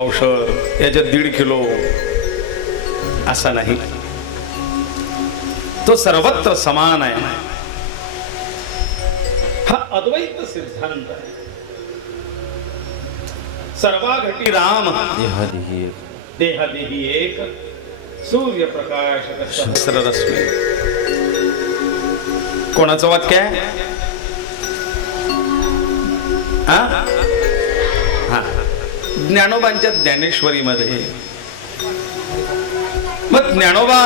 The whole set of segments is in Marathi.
औषध याच्यात 1.5 किलो असा नाही, तो सर्वत्र समान आहे. हा अद्वैत सिद्धांत आहे. सर्वाघटी राम देहादेही एक, सूर्यप्रकाश सहस्ररश्मी. कोणाचं वाक्य आहे? हा, ज्ञानोबांच्या ज्ञानेश्वरीमध्ये. मग ज्ञानोबा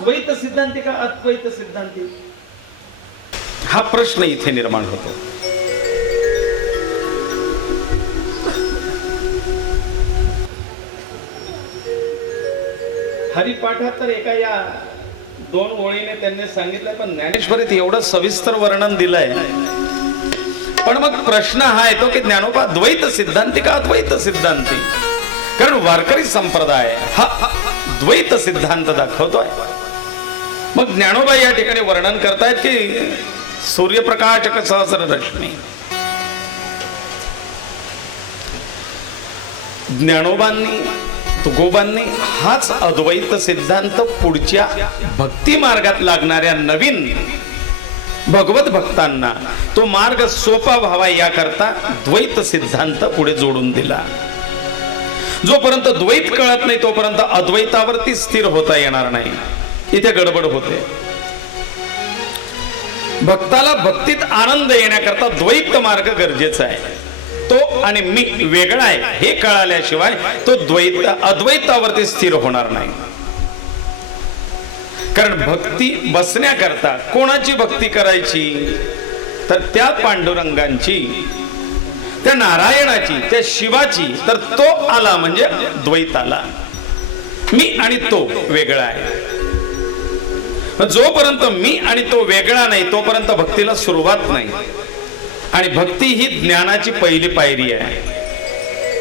द्वैत सिद्धांती का अद्वैत सिद्धांती, हा प्रश्न इथे निर्माण होतो. हरिपाठात तर एका या 2 ओळीने त्यांनी सांगितलं, पण ज्ञानेश्वरीत एवढं सविस्तर वर्णन दिलंय. पण मग प्रश्न हा येतो की ज्ञानोबा द्वैत सिद्धांती का अद्वैत सिद्धांती? कारण वारकरी संप्रदाय हा द्वैत सिद्धांत दाखवतोय. मग ज्ञानोबा या ठिकाणी वर्णन करतायत की सूर्यप्रकाशक सहस्ररश्मी. ज्ञानोबांनी तुकोबांनी हाच अद्वैत सिद्धांत पुढच्या भक्ती मार्गात लागणाऱ्या नवीन भगवत भक्तांना तो मार्ग सोपा व्हावा याकरता द्वैत सिद्धांत पुढे जोडून दिला. जोपर्यंत द्वैत कळत नाही तोपर्यंत अद्वैतावरती स्थिर होता येणार नाही. इथे गडबड होते. भक्ताला भक्तीत आनंद येण्याकरता द्वैत मार्ग गरजेचा आहे. तो आणि मी वेगळा आहे हे कळाल्याशिवाय तो अद्वैतावरती स्थिर होणार नाही. कारण भक्ती बसण्याकरता कोणाची भक्ती करायची? तर त्या पांडुरंगांची, त्या नारायणाची, त्या शिवाची. तर तो आला म्हणजे द्वैत आला. मी आणि तो वेगळा आहे. जोपर्यंत मी आणि तो वेगळा नाही तोपर्यंत भक्तीला सुरुवात नाही. आणि भक्ती ही ज्ञानाची पहिली पायरी आहे.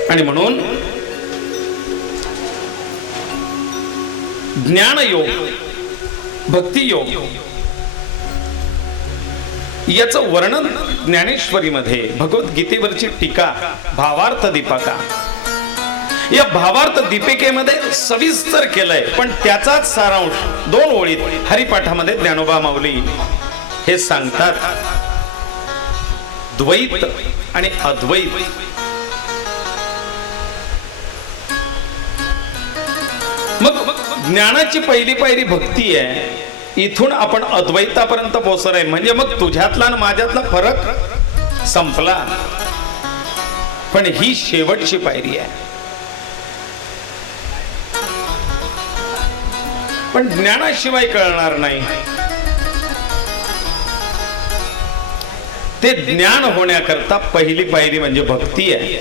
आणि म्हणून ज्ञान योग, भक्ती योग याचं वर्णन ज्ञानेश्वरीमध्ये भगवद्गीतेवरची टीका भावार्थ दीपिका या भावार्थ दीपिकेमध्ये सविस्तर केलंय. पण त्याचाच सारांश 2 ओळीत हरिपाठामध्ये ज्ञानोबा माऊली हे सांगतात. द्वैत आणि अद्वैत मग ज्ञानाची पहिली पायरी भक्ती आहे. इथून आपण अद्वैतापर्यंत पोहोचलोय म्हणजे मग तुझ्यातला आणि माझ्यातला फरक संपला. पण ही शेवटची पायरी आहे. पण ज्ञानाशिवाय कळणार नाही. ते ज्ञान होण्याकरता पहिली पायरी म्हणजे भक्ती आहे.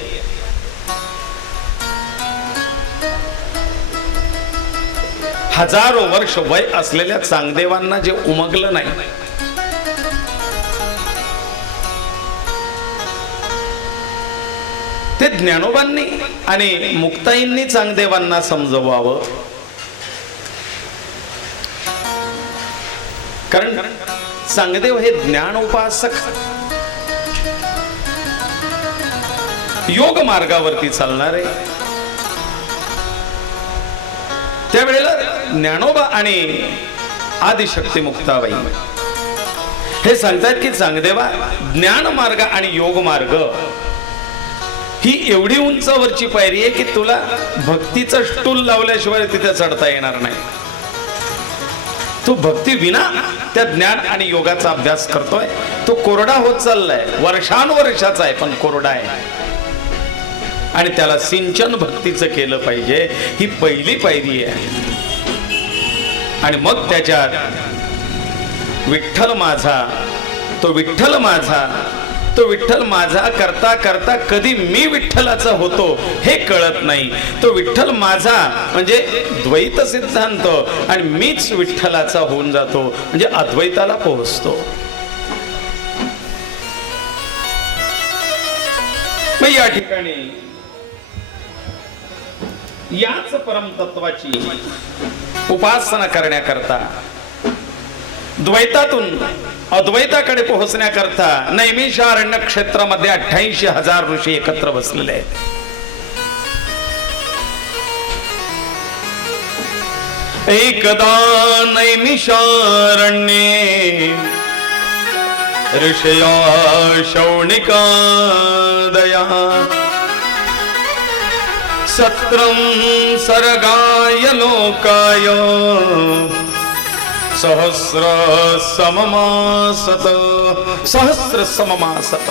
हजारो वर्ष वय असलेल्या चांगदेवांना जे उमगलं नाही, ते ज्ञानोबांनी आणि मुक्ताईंनी चांगदेवांना समजवावं. कारण चांगदेव हे ज्ञान उपासक योग मार्गावरती चालणारे. त्यावेळेला ज्ञानोबा आणि आदिशक्ती मुक्ताबाई हे सांगतात की चांगदेवा, ज्ञान मार्ग आणि योग मार्ग ही एवढी उंचावरची पायरी आहे की तुला भक्तीचं स्टूल लावल्याशिवाय तिथे चढता येणार नाही. तू भक्ती विना त्या ज्ञान आणि योगाचा अभ्यास करतोय. तो कोरडा होत चाललाय. वर्षानुवर्षाचा आहे पण कोरडा आहे. आणि त्याला सिंचन भक्तीचं केलं पाहिजे. ही पहिली पायरी आहे. आणि मग त्याच्यात विठ्ठल माझा, तो विठ्ठल माझा, तो विठ्ठल माझा करता करता कधी मी विठ्ठलाचा होतो हे कळत नाही. तो विठ्ठल माझा म्हणजे द्वैत सिद्धांत आणि मीच विठ्ठलाचा होऊन जातो म्हणजे अद्वैताला पोहोचतो. मग या ठिकाणी याच परमतत्वाची उपासना करण्याकरता द्वैतातून अद्वैताकडे पोहोचण्याकरता नैमिषारण्य क्षेत्रामध्ये 88,000 ऋषी एकत्र बसलेले आहेत. एकदा नैमिषारण्ये ऋषया शौनिकादया सत्रं सर्गाय लोकाय सहस्र सममासत. सहस्र सममासत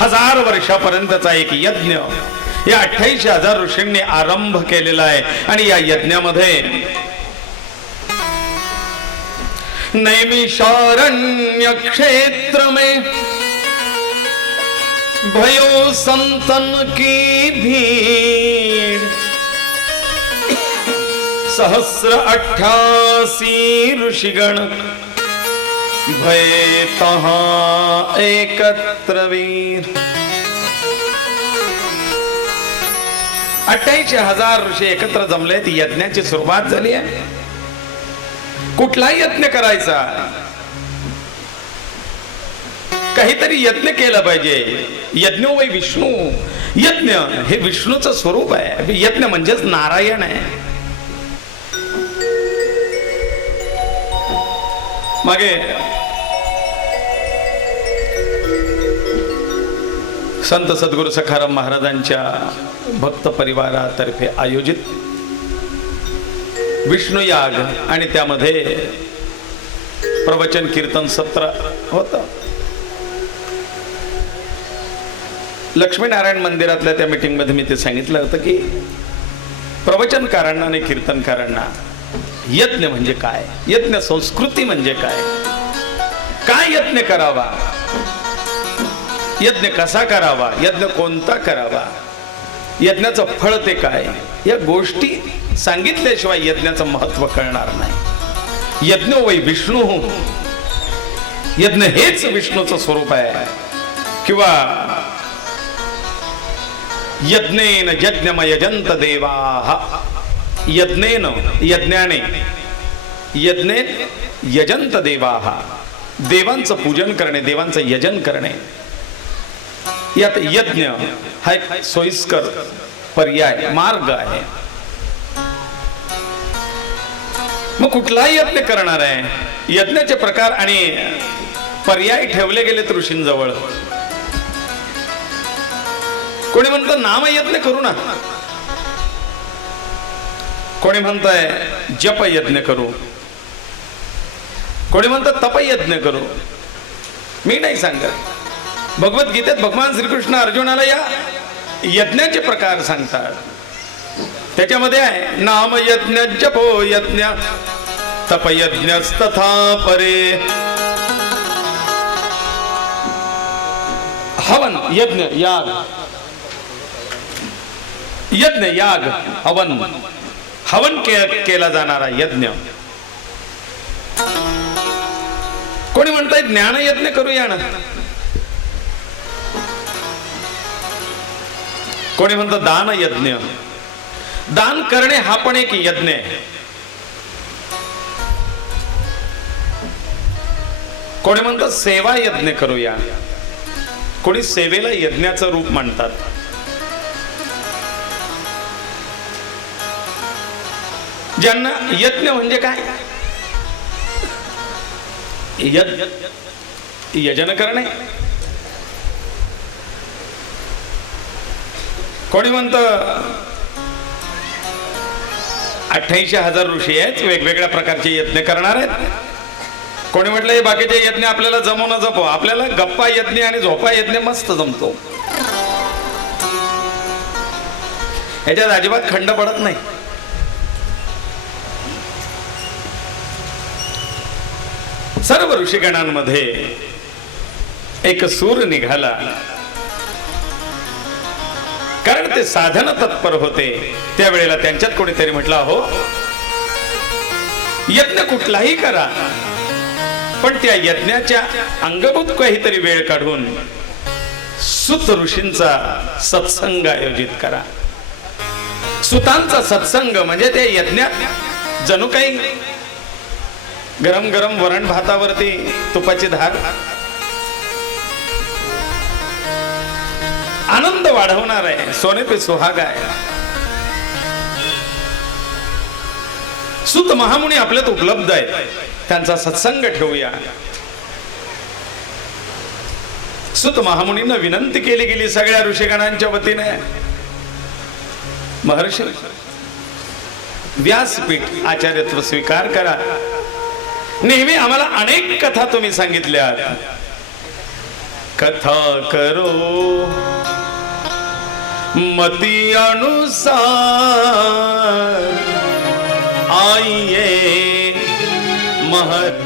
1000 वर्षापर्यंतचा एक यज्ञ या 88,000 ऋषींनी आरंभ केलेला आहे. आणि या यज्ञामध्ये नैमिषारण्य क्षेत्र में भयो संतन की भीड़ 188 ऋषिगण भये तहाँ एकत्र वीर. 88,000 ऋषी एकत्र जमलेत. यज्ञाची सुरुवात झाली आहे. कुठलाही यज्ञ करायचा, काहीतरी यज्ञ केला पाहिजे. यज्ञो वै विष्णू. यज्ञ हे विष्णूचं स्वरूप आहे. यज्ञ म्हणजेच नारायण आहे. मागे संत सद्गुरू सखाराम महाराजांच्या भक्त परिवारातर्फे आयोजित विष्णू याग आणि त्यामध्ये प्रवचन कीर्तन सत्र होतं. लक्ष्मीनारायण मंदिरातल्या त्या मीटिंग मध्ये मी ते सांगितलं होतं की प्रवचनकारांना आणि कीर्तनकारांना यज्ञ म्हणजे काय, यज्ञ संस्कृती म्हणजे काय, काय यज्ञ करावा, यज्ञ कसा करावा, यज्ञ कोणता करावा, यज्ञाचं फळ ते काय, या गोष्टी सांगितल्याशिवाय यज्ञाचं महत्व कळणार नाही. यज्ञ वै विष्णू. यज्ञ हेच विष्णूचं स्वरूप आहे. किंवा यज्ञेन यज्ञमयजंत देवाः. यज्ञेन यज्ञाने यज्ञेन यजंत देवाः. देवांचं पूजन करणे, देवांचं यजन करणे. यात यज्ञ हा एक सोयीस्कर पर्याय मार्ग आहे. मग कुठलाही यज्ञ करणार आहे, यज्ञाचे प्रकार आणि पर्याय ठेवले गेले ऋषींजवळ. कोणी म्हणतं नामयज्ञ करू ना, कोणी म्हणतंय जप यज्ञ करू, कोणी म्हणतं तपयज्ञ करू. मी नाही सांगत. भगवद्गीतेत भगवान श्रीकृष्ण अर्जुनाला या यज्ञाचे प्रकार सांगतात. त्याच्यामध्ये आहे नामयज्ञ जपो यज्ञ तपयज्ञस्तथा परे. हवन यज्ञ याग, यज्ञ याग हवन, हवन केला जाणारा यज्ञ. कोणी म्हणताय ज्ञान यज्ञ करूया ना, कोणी म्हणतं दान यज्ञ. दान करणे हा पण एक यज्ञ आहे. कोणी म्हणतं सेवा यज्ञ करूया, कोणी सेवेला यज्ञाचं रूप म्हणतात. ज्यांना यज्ञ म्हणजे काय, यजन करणे. कोणी म्हणतं 88,000 ऋषी आहेत, वेगवेगळ्या प्रकारचे यज्ञ करणार आहेत. कोणी म्हटलं हे बाकीचे यज्ञ आपल्याला जमो न जपो, आपल्याला गप्पा यज्ञ आणि झोपा यज्ञ मस्त जमतो. याच्यात अजिबात खंड पडत नाही. सर्व ऋषीगणांमध्ये एक सूर निघाला, कारण ते साधन तत्पर होते. त्यावेळेला त्यांच्यात कोणीतरी म्हटलं हो यज्ञ कुठलाही करा, पण त्या यज्ञाच्या अंगभूत काहीतरी वेळ काढून सुत ऋषींचा सत्संग आयोजित करा. सुतांचा सत्संग म्हणजे त्या यज्ञात जणू काही गरम गरम वरण भातावरती तुपाची धार आनंद वाढवणार आहे, सोने पे सुहागा आहे. सुत महामुनी आपल्यात उपलब्ध आहेत, त्यांचा सत्संग ठेवूया. सुत महामुनींना विनंती केली गेली सगळ्या ऋषिगणांच्या वतीने, महर्षी व्यासपीठ आचार्यत्व स्वीकार करा. नेहमी आम्हाला अनेक कथा तुम्ही सांगितल्या, कथा करो मती अनुसार आइए महत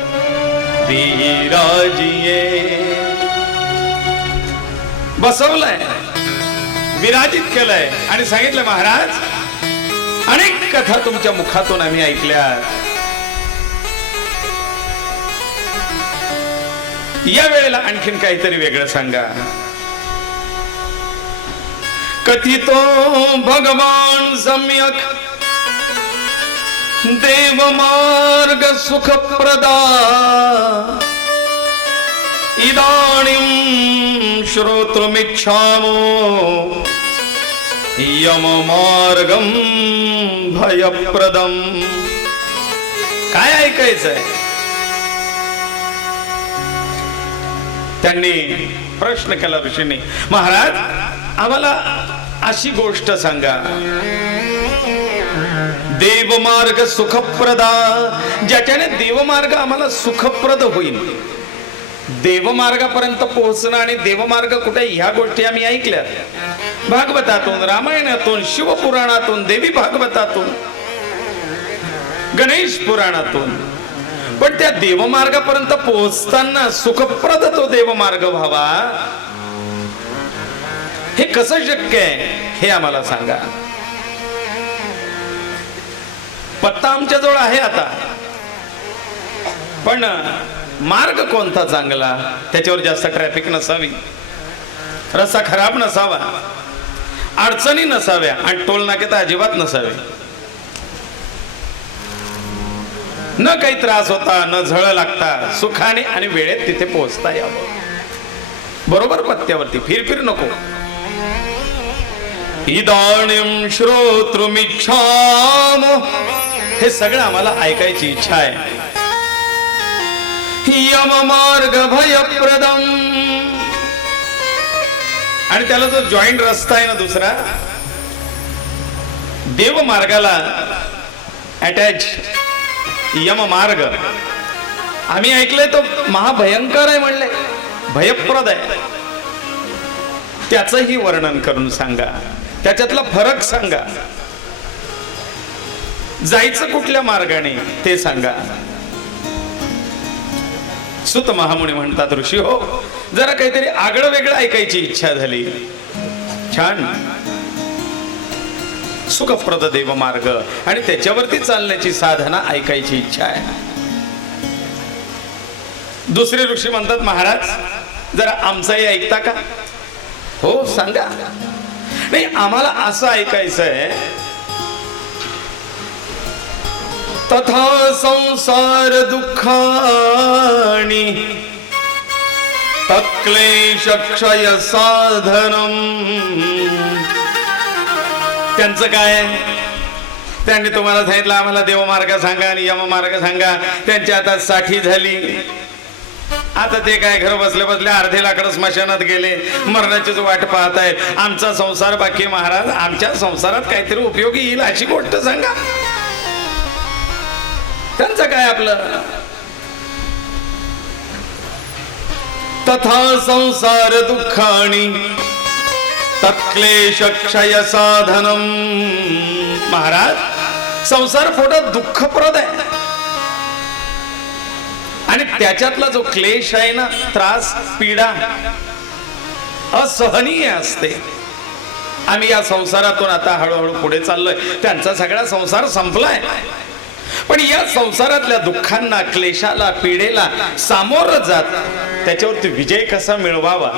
विराजिए. बसवलंय, विराजित केलंय आणि सांगितलं महाराज अनेक कथा तुमच्या मुखातून आम्ही ऐकल्या. या वेळेला आणखीन काहीतरी वेगळं सांगा. कथितो भगवान सम्यक देव मार्ग सुखप्रदा इदानीं श्रोतुमिच्छामो यम मार्गम भयप्रदम. काय ऐकायचंय? त्यांनी प्रश्न केला ऋषींनी, महाराज आम्हाला अशी गोष्ट सांगा, देवमार्ग सुखप्रदा, ज्याच्याने देवमार्ग आम्हाला सुखप्रद होईल. देवमार्गापर्यंत पोहोचणं आणि देवमार्ग कुठे, ह्या गोष्टी आम्ही ऐकल्या भागवतातून, रामायणातून, शिवपुराणातून, देवी भागवतातून, गणेश पुराणातून. पण त्या देवमार्गापर्यंत पोहोचताना सुखप्रद तो देवमार्ग व्हावा, हे कसं शक्य आहे हे आम्हाला सांगा. पत्ता आमच्या जवळ आहे आता, पण मार्ग कोणता चांगला, त्याच्यावर जास्त ट्रॅफिक नसावी, रस्ता खराब नसावा, अडचणी नसाव्या आणि टोल नाके तर अजिबात नसावे. न काही त्रास होता, न झळ लागता, सुखाने आणि वेळेत तिथे पोहोचता यावं, बरोबर पत्त्यावरती, फिरफिर नको. इदानीं श्रोतुमिच्छामो, हे सगळं आम्हाला ऐकायची इच्छा आहे. यम मार्ग भयप्रदम, आणि त्याला जो जॉईंट रस्ता आहे ना दुसरा, देव मार्गाला अटॅच यम मार्ग, आम्ही ऐकलंय तो महाभयंकर आहे, म्हणले भयप्रद आहे. त्याचंही वर्णन करून सांगा, त्याच्यातला फरक सांगा, जायचं कुठल्या मार्गाने ते सांगा. सुत महामुनी म्हणतात, ऋषी हो, जरा काहीतरी आगळं वेगळं ऐकायची इच्छा झाली. छान, सुखप्रद देव मार्ग आणि त्याच्यावरती चालण्याची साधना ऐकायची इच्छा आहे. दुसरे ऋषी म्हणतात, महाराज जरा आमचंही ऐकता का? हो सांगा. नाही, आम्हाला असं ऐकायचंय, तथा संसार दुःखानी तत्क्लेश क्षय साधनम. त्यांचं काय? त्यांनी तुम्हाला सांगितलं आम्हाला देवमार्ग सांगा आणि यममार्ग सांगा. त्यांची आता 60 झाली. आता ते काय घर बसले बसले अर्धे लाकडं स्मशानात गेले, मरणाचीच वाट पाहत आहेत. आमचा संसार बाकी, महाराज आमच्या संसारात काहीतरी उपयोगी येईल अशी गोष्ट सांगा. त्यांचं काय आपलं? तथा संसार दुःखानी तत्क्लेश क्षय साधनम. महाराज संसार फोडत दुःखप्रद आहे आणि त्याच्यातला जो क्लेश आहे ना, त्रास पीडा असहनीय असते. आम्ही या संसारातून आता हळूहळू पुढे चाललोय. त्यांचा सगळा संसार संपलाय, पण या संसारातल्या दुःखांना, क्लेशाला, पीडेला सामोरं जात त्याच्यावरती विजय कसा मिळवावा,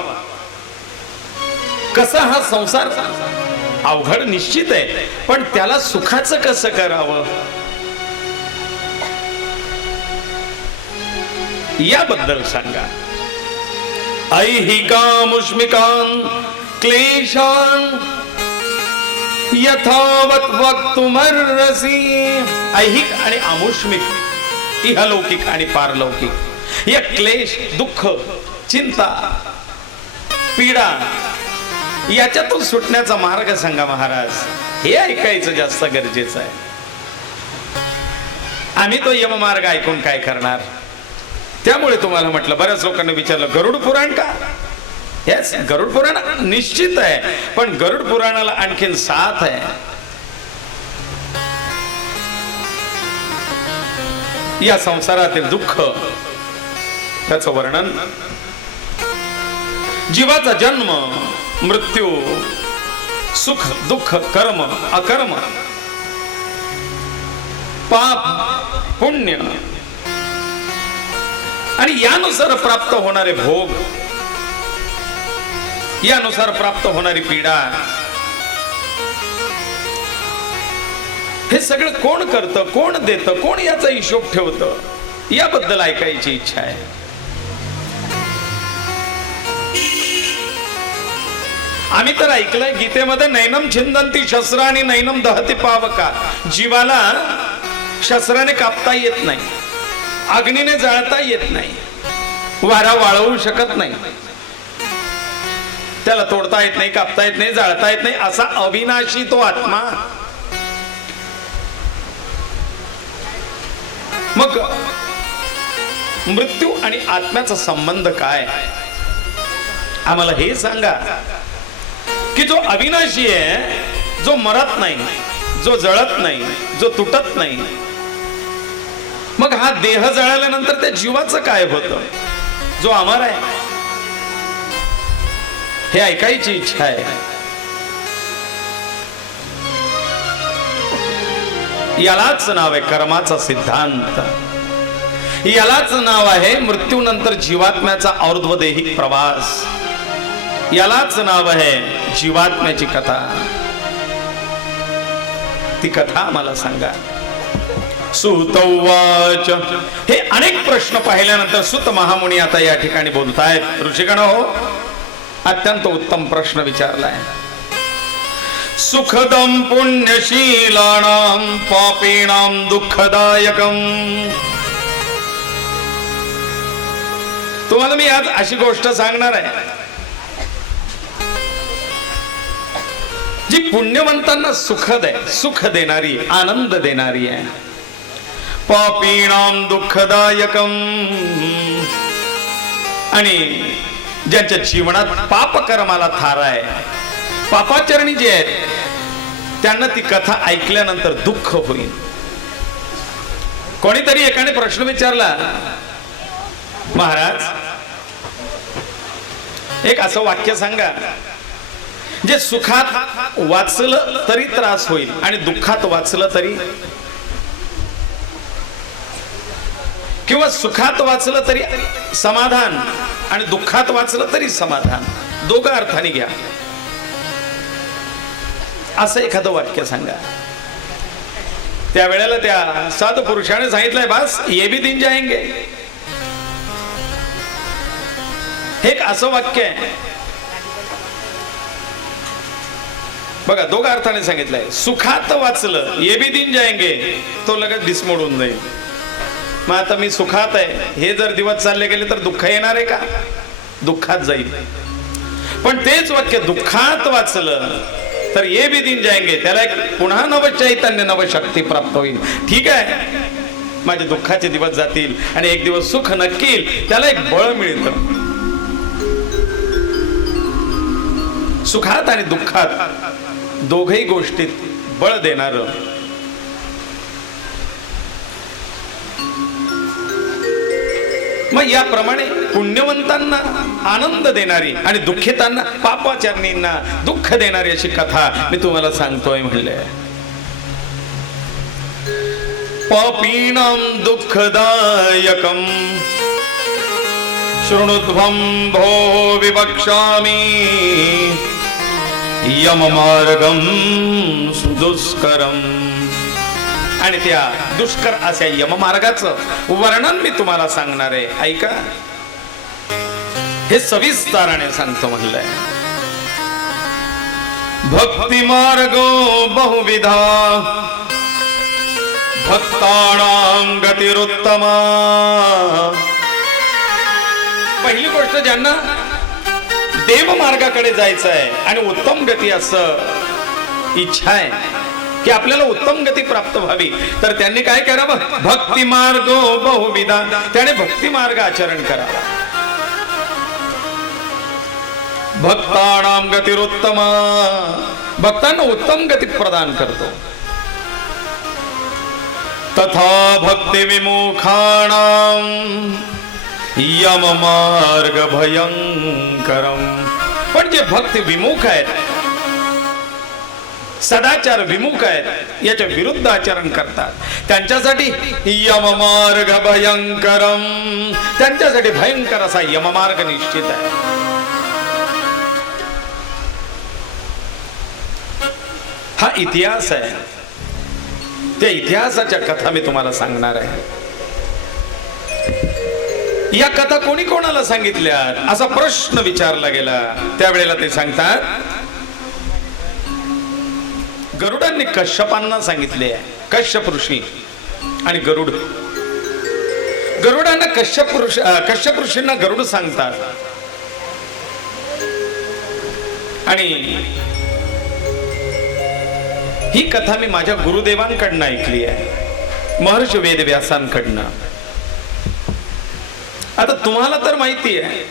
कसा हा संसार अवघड निश्चित आहे, पण त्याला सुखाचं कसं करावं याबद्दल सांगा. ऐहिकामुष्मिकान् क्लेशान् यथावत वक्तुमर्हसि. ऐहिक आणि आमुष्मिक, इहलौकिक आणि पारलौकिक, या क्लेश, दुःख, चिंता, पीडा याच्यातून सुटण्याचा मार्ग सांगा महाराज. हे ऐकायचं जास्त गरजेचं आहे. आम्ही तो यममार्ग ऐकून काय करणार. त्यामुळे तुम्हाला म्हटलं, बऱ्याच लोकांनी विचारलं गरुड पुराण का. येस, गरुड पुराण निश्चित आहे, पण गरुड पुराणाला आणखीन साथ आहे. या संसारातील दुःख, त्याचं वर्णन, जीवाचा जन्म मृत्यू, सुख दुःख, कर्म अकर्म, पाप पुण्य आणि यानुसार प्राप्त होणारे भोग, यानुसार प्राप्त होणारी पीडा, हे सगळं कोण करतं, कोण देतं, कोण याचा हिशोब ठेवतं, याबद्दल ऐकायची इच्छा आहे. आम्ही तर ऐकलंय गीतेमध्ये, नैनम छिंदंती शस्त्राणी नैनम दहती पावका. जीवाला शस्त्राने कापता येत नाही, अग्नीने जाळता येत नाही, वारा वाळवू शकत नाही, त्याला तोडता येत नाही, कापता येत नाही, जाळता येत नाही, असा अविनाशी तो आत्मा. मग मृत्यू आणि आत्म्याचा संबंध काय, आम्हाला हे सांगा. की जो अविनाशी आहे, जो मरत नाही, जो जळत नाही, जो तुटत नाही, मग हा देह जळाल्यानंतर त्या जीवाचं काय होतं, जो अमर आहे, हे ऐकायची इच्छा आहे. यालाच नाव आहे कर्माचा सिद्धांत. यालाच नाव आहे मृत्यूनंतर जीवात्म्याचा और्ध्वदेहिक प्रवास. यालाच नाव आहे जीवात्म्याची कथा. ती कथा आम्हाला सांगा. सुत उवाच. हे अनेक प्रश्न पाहिल्यानंतर सुत महामुनी आता या ठिकाणी बोलतायत. ऋषिगण हो, अत्यंत उत्तम प्रश्न विचारलाय. सुखदम पुण्यशीलानां पापीणां दुःखदायकम. तुम्हाला मी आज अशी गोष्ट सांगणार आहे जी पुण्यवंतांना सुखद आहे, सुख देणारी, आनंद देणारी आहे. पापीणां दुःखदायकम. आणि ज्यांच्या जीवनात पापकर्माला थारा आहे, पापाचरणी जे आहेत, त्यांना ती कथा ऐकल्यानंतर दुःख होईल. कोणीतरी एकाने प्रश्न विचारला, महाराज एक असं वाक्य सांगा जे सुखात वाचलं तरी त्रास होईल आणि दुःखात वाचलं तरी, किंवा सुखात वाचलं तरी समाधान आणि दुःखात वाचलं तरी समाधान, दोघं अर्थाने घ्या, असं एखादं वाक्य सांगा. त्यावेळेला त्या साधू पुरुषाने सांगितलंय, बस ये भी दिन जाएंगे. हे एक असं वाक्य आहे बघा, दोघा अर्थाने सांगितलंय. सुखात वाचलं, ये भी दिन जाएंगे, तो लगेच डिसमोडून जाईल. मग आता मी सुखात आहे, हे जर दिवस चालले गेले तर दुःख येणार आहे का, दुःखात जाईल. पण तेच वाक्य दुःखात वाचलं तर ये भी दिन जाएंगे, त्याला एक पुन्हा नव चैतन्य, नव शक्ती प्राप्त होईल. ठीक आहे, माझे दुःखाचे दिवस जातील आणि एक दिवस सुख नक्की येईल, त्याला एक बळ मिळतं. सुखात आणि दुःखात दोघही गोष्टीत बळ देणार. मग याप्रमाणे पुण्यवंतांना आनंद देणारी आणि दुःखितांना, पापाचरणींना दुःख देणारी अशी कथा मी तुम्हाला सांगतोय म्हणले. पापीणां दुःखदायकम शृणुध्वं भो विवक्ष्यामि यम मार्गम सुदुष्करम. आणि त्या दुष्कर अशा यममार्गाचं वर्णन मी तुम्हाला सांगणार आहे. ऐका, हे सविस्ताराने सांगतो म्हणलंय. भक्ती मार्गो बहुविधा भक्तानां गतिरुत्तमा. पहिली गोष्ट, ज्यांना देव मार्गाकडे जायचं आहे आणि उत्तम गती असं इच्छा आहे की आपल्याला उत्तम गती प्राप्त व्हावी, तर त्यांनी काय करावं? भक्ती मार्गो बहुविधा, त्याने भक्ती मार्ग आचरण करावा. भक्तानां गतिरुत्तमा, भक्तांना उत्तम गती प्रदान करतो. तथा भक्ती विमुखाणां यम मार्ग भयंकरम. पण जे भक्ती विमुख आहेत, सदाचार विमुख आहेत, याच्या विरुद्ध आचरण करतात, त्यांच्यासाठी यम मार्ग भयंकरम, त्यांच्यासाठी भयंकर असा यममार्ग निश्चित आहे. हा इतिहास आहे. त्या इतिहासाच्या कथा मी तुम्हाला सांगणार आहे. या कथा कोणी कोणाला सांगितल्या असा प्रश्न विचारला गेला. त्यावेळेला ते सांगतात, गरुडांनी कश्यपांना सांगितले. कश्यप ऋषी आणि गरुड, गरुडांना कश्यप ऋषींना गरुड सांगतात. आणि ही कथा मी माझ्या गुरुदेवांकडनं ऐकली आहे, महर्षी वेदव्यासांकडनं. आता तुम्हाला तर माहिती आहे,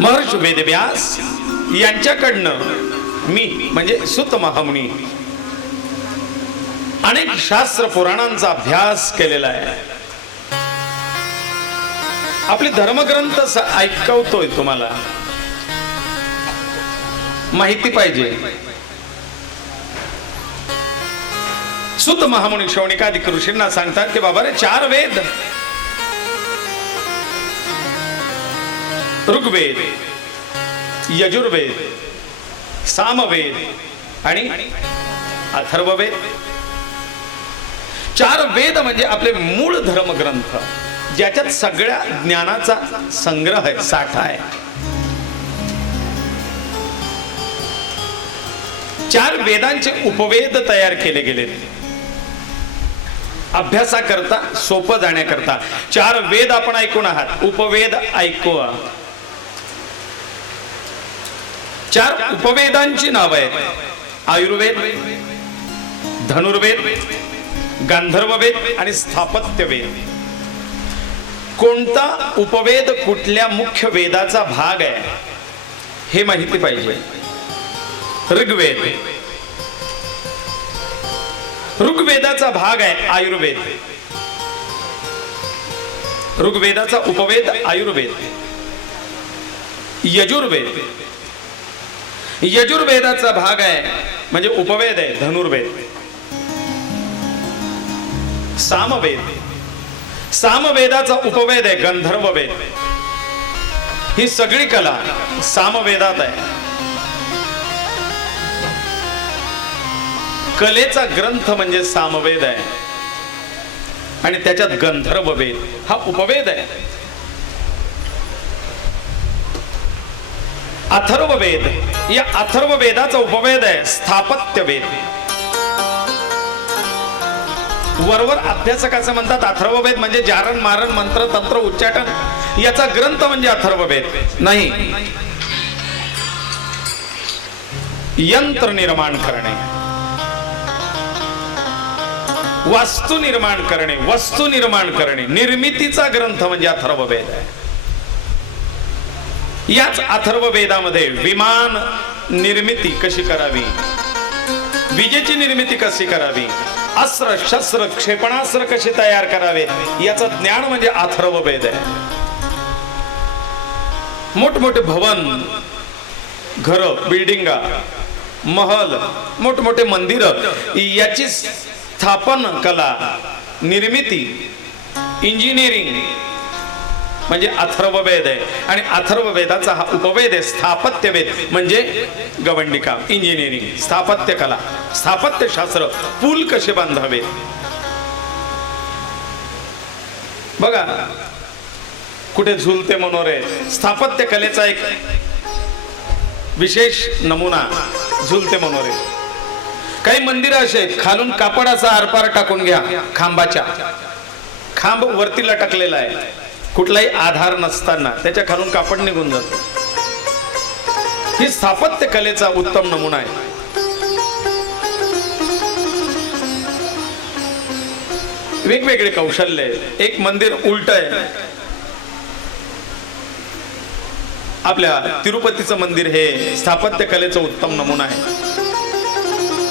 महर्षी वेदव्यास यांच्याकडनं मी म्हणजे सुत महामुनी अनेक शास्त्र पुराणांचा अभ्यास केलेला आहे. आपले धर्मग्रंथ ऐकवतोय, तुम्हाला माहिती पाहिजे. सुत महामुनी शौनिकादिक ऋषींना सांगतात की बाबा रे, 4 वेद, ऋग्वेद, यजुर्वेद, सामवेद आणि अथर्ववेद, 4 वेद म्हणजे आपले मूळ धर्मग्रंथ, ज्याच्यात सगळ्या ज्ञानाचा संग्रह आहे, साठा आहे. 4 वेदांचे उपवेद तयार केले गेले अभ्यासाकरता, सोपं जाण्याकरता. 4 वेद आपण ऐकून आहात, उपवेद ऐकू. 4 उपवेदांची नाव आहेत: आयुर्वेद, धनुर्वेद, गांधर्ववेद आणि स्थापत्यवेद. कोणता उपवेद कुठल्या मुख्य वेदाचा भाग आहे हे माहिती पाहिजे. ऋग्वेद, ऋग्वेदाचा भाग आहे आयुर्वेद. ऋग्वेदाचा उपवेद आयुर्वेद. यजुर्वेद, यजुर्वेदाचा भाग आहे म्हणजे उपवेद आहे धनुर्वेद. सामवेद, सामवेदाचा उपवेद आहे गंधर्ववेद. ही सगळी कला सामवेदात आहे. कलेचा ग्रंथ म्हणजे सामवेद आहे आणि त्याच्यात गंधर्ववेद हा उपवेद आहे. अथर्ववेद, या अथर्ववेदाचा उपवेद आहे स्थापत्यवेद. वरवर अभ्यासक असं म्हणतात अथर्ववेद म्हणजे जारण मारण मंत्र तंत्र उच्चाटन याचा ग्रंथ म्हणजे अथर्ववेद नाही. यंत्र निर्माण करणे, वास्तू निर्माण करणे, वस्तू निर्माण करणे, निर्मितीचा ग्रंथ म्हणजे अथर्ववेद आहे. याच अथर्ववेदामध्ये विमान निर्मिती कशी करावी, विजेची निर्मिती कशी करावी, अस्त्र शस्त्र क्षेपणास्त्र कसे तयार करावे याचं ज्ञान म्हणजे अथर्ववेद आहे. मोठमोठे भवन, घर, बिल्डिंगा, महल, मोठमोठे मंदिर याची स्थापन कला, निर्मिती, इंजिनिअरिंग म्हणजे अथर्ववेद आहे, आणि अथर्ववेदाचा हा उपवेद आहे स्थापत्यवेद, म्हणजे गवंडी काम, इंजिनिअरिंग, स्थापत्य कला, स्थापत्य शास्त्र, पूल कसे बांधावे. बघा कुठे झुलते मनोरे, स्थापत्य कलेचा एक विशेष नमुना झुलते मनोरे. काही मंदिर असे खालून कापडाचा आरपार टाकून घ्या, खांबाच्या खांब वरती लटकलेला आहे, कुठलाही आधार नसताना त्याच्या खालून कापड निघून जातो. ही स्थापत्य कलेचा उत्तम नमुना आहे. वेगवेगळे कौशल्य आहे. एक मंदिर उलट आहे, आपल्या तिरुपतीचं मंदिर हे स्थापत्य कलेचा उत्तम नमुना आहे.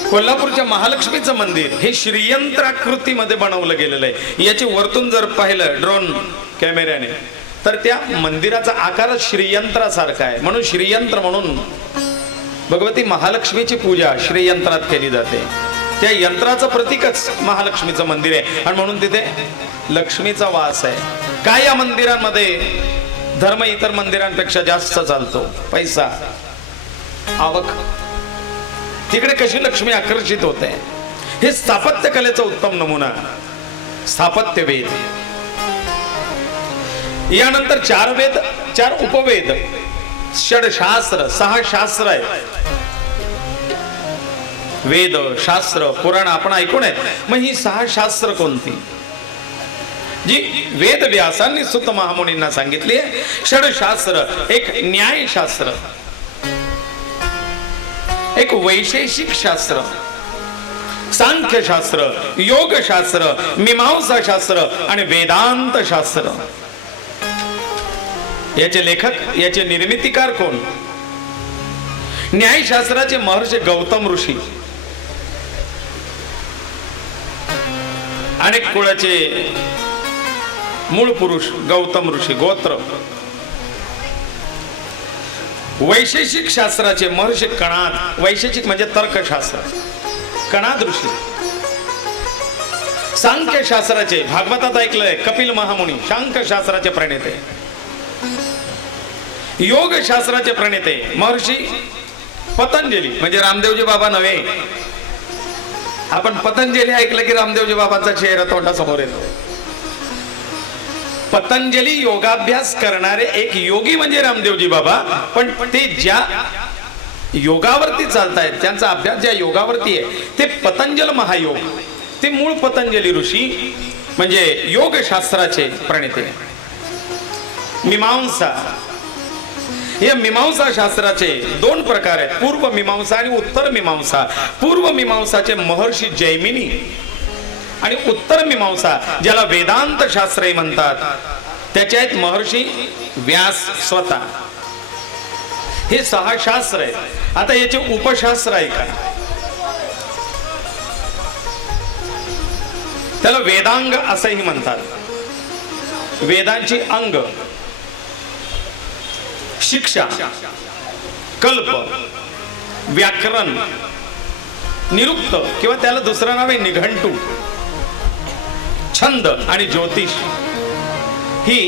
कोल्हापूरच्या महालक्ष्मीचं मंदिर हे श्रीयंत्राकृतीमध्ये बनवलं गेलेलं आहे. याची वरतून जर पाहिलं ड्रोन कॅमेऱ्याने तर त्या मंदिराचा आकार श्रीयंत्रासारखा आहे, म्हणून श्रीयंत्र म्हणून भगवती महालक्ष्मीची पूजा श्रीयंत्रात केली जाते. त्या यंत्राचं प्रतीकच महालक्ष्मीचं मंदिर आहे, आणि म्हणून तिथे लक्ष्मीचा वास आहे. काय या मंदिरांमध्ये धर्म इतर मंदिरांपेक्षा जास्त चालतो, पैसा, आवक. तिकडे कशी लक्ष्मी आकर्षित होते. हे स्थापत्य कलेचा उत्तम नमुना स्थापत्य वेद. यानंतर 4 वेद, 4 उपवेद, षडशास्त्र, 6 शास्त्र आहेत. वेद, शास्त्र, पुराण आपण ऐकून आहे. मग ही 6 शास्त्र कोणती जी वेद व्यासांनी सुत महामुनींना सांगितली आहे? षडशास्त्र, एक न्यायशास्त्र, एक वैशेषिक शास्त्र, सांख्यशास्त्र, योगशास्त्र, मीमांसा शास्त्र आणि वेदांत शास्त्र. याचे लेखक, याचे निर्मितीकार कोण? न्यायशास्त्राचे महर्षी गौतम ऋषी. अनेक कुळाचे मूळ पुरुष गौतम ऋषी, गोत्र. वैशेषिक शास्त्राचे महर्षी कणाद, वैशेषिक म्हणजे तर्कशास्त्र, कणाद ऋषी. सांख्य शास्त्राचे भागवतात ऐकलंय कपिल महामुनी, सांख्य शास्त्राचे प्रणेते. योग शास्त्राचे प्रणेते महर्षी पतंजली, म्हणजे रामदेवजी बाबा नव्हे. आपण पतंजली ऐकलं की रामदेवजी बाबांचा चेहरा तोंडासमोर येतो. पतंजली योगाभ्यास करणारे एक योगी म्हणजे रामदेवजी बाबा, पण ते ज्या योगावरती चालतायत, त्यांचा अभ्यास ज्या योगावरती आहे ते पतंजल महायोग. ते मूळ पतंजली ऋषी म्हणजे योग शास्त्राचे प्रणेते. मीमांसा, या मीमांसा शास्त्राचे 2 प्रकार आहेत, पूर्व मीमांसा आणि उत्तर मीमांसा. पूर्व मीमांसाचे महर्षी जैमिनी आणि उत्तर मीमांसा ज्याला वेदांत शास्त्रही म्हणतात त्याचे आहेत महर्षी व्यास स्वतः. हे 6 शास्त्र आहेत. आता याचे उपशास्त्र आहे का? त्याला वेदांग असंही म्हणतात. वेदांची अंग, शिक्षा, कल्प, व्याकरण, निरुक्त किंवा त्याला दुसरं नाव आहे निघंटू, छंद आणि ज्योतिष ही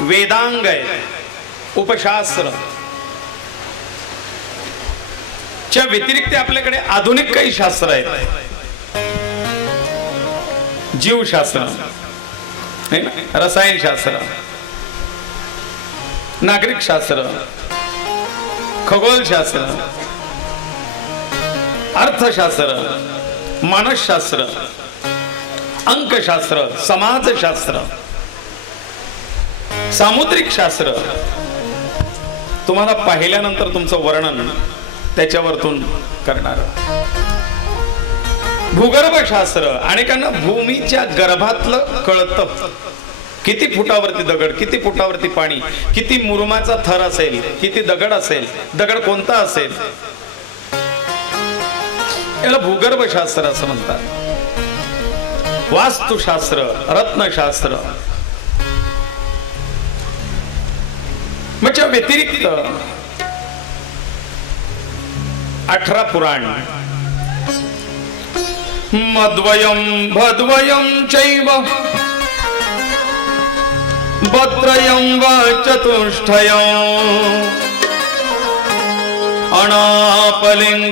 वेदांग आहे. उपशास्त्र च्या व्यतिरिक्त आपल्याकडे आधुनिक काही शास्त्र आहेत. जीवशास्त्र, रसायनशास्त्र, नागरिक शास्त्र, खगोलशास्त्र, अर्थशास्त्र, मानसशास्त्र, अंकशास्त्र, समाजशास्त्र, सामुद्रिक शास्त्र. तुम्हाला पाहिल्यानंतर तुमचं वर्णन त्याच्यावरतून करणार. भूगर्भशास्त्र, अनेकांना भूमीच्या गर्भातलं कळतं. किती फुटावरती दगड, किती फुटावरती पाणी, किती मुरुमाचा थर असेल, किती दगड असेल, दगड कोणता असेल, याला भूगर्भशास्त्र असं म्हणतात. वास्तुशास्त्र, रत्नशास्त्र. म्हणजे व्यतिरिक्त 18 पुराण, मद्वयम भद्वयम चैव भद्रयं वा चतुष्टयम् अनापलिंगकुस्काणि